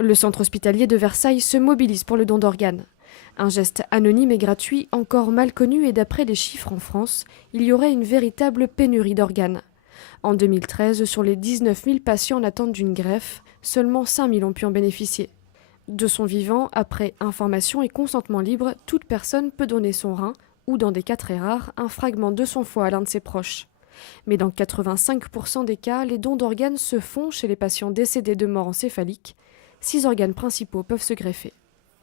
Le centre hospitalier de Versailles se mobilise pour le don d'organes. Un geste anonyme et gratuit, encore mal connu, et d'après les chiffres en France, il y aurait une véritable pénurie d'organes. En 2013, sur les 19 000 patients en attente d'une greffe, seulement 5 000 ont pu en bénéficier. De son vivant, après information et consentement libre, toute personne peut donner son rein, ou dans des cas très rares, un fragment de son foie à l'un de ses proches. Mais dans 85% des cas, les dons d'organes se font chez les patients décédés de mort encéphalique. 6 organes principaux peuvent se greffer.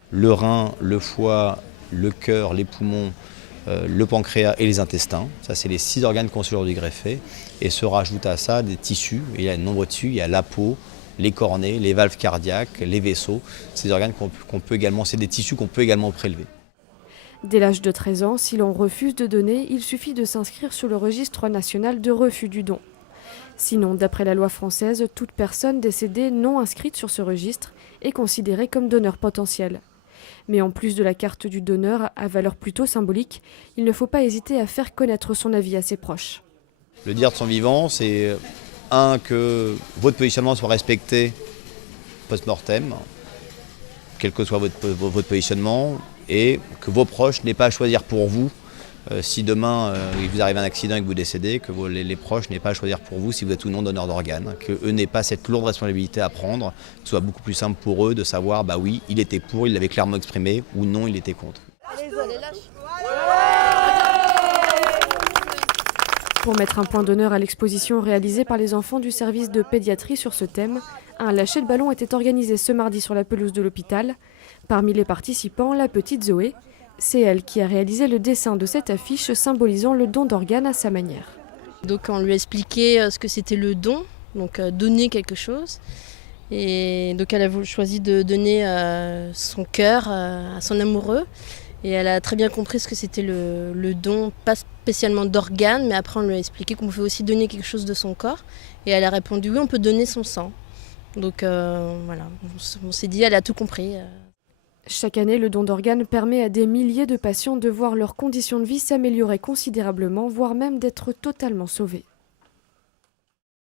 Le rein, le foie, le cœur, les poumons, le pancréas et les intestins. Ça, c'est les 6 organes qu'on se aujourd'hui greffés. Et se rajoute à ça des tissus. Et il y a de nombreux tissus. Il y a la peau, les cornées, les valves cardiaques, les vaisseaux. Ces organes qu'on peut également, c'est des tissus qu'on peut également prélever. Dès l'âge de 13 ans, si l'on refuse de donner, il suffit de s'inscrire sur le registre national de refus du don. Sinon, d'après la loi française, toute personne décédée non inscrite sur ce registre est considérée comme donneur potentiel. Mais en plus de la carte du donneur, à valeur plutôt symbolique, il ne faut pas hésiter à faire connaître son avis à ses proches. Le dire de son vivant, c'est que votre positionnement soit respecté post-mortem, quel que soit votre positionnement, et que vos proches n'aient pas à choisir pour vous. Si demain il vous arrive un accident et que vous décédez, que les proches n'aient pas à choisir pour vous si vous êtes ou non donneur d'organes, qu'eux n'aient pas cette lourde responsabilité à prendre, que ce soit beaucoup plus simple pour eux de savoir, bah oui, il était pour, il l'avait clairement exprimé, ou non, il était contre. Pour mettre un point d'honneur à l'exposition réalisée par les enfants du service de pédiatrie sur ce thème, un lâcher de ballon était organisé ce mardi sur la pelouse de l'hôpital. Parmi les participants, la petite Zoé. C'est elle qui a réalisé le dessin de cette affiche symbolisant le don d'organes à sa manière. Donc on lui a expliqué ce que c'était le don, donc donner quelque chose. Et donc elle a choisi de donner son cœur à son amoureux. Et elle a très bien compris ce que c'était le don, pas spécialement d'organes, mais après on lui a expliqué qu'on pouvait aussi donner quelque chose de son corps. Et elle a répondu oui, on peut donner son sang. Donc voilà, on s'est dit, elle a tout compris. Chaque année, le don d'organes permet à des milliers de patients de voir leurs conditions de vie s'améliorer considérablement, voire même d'être totalement sauvés.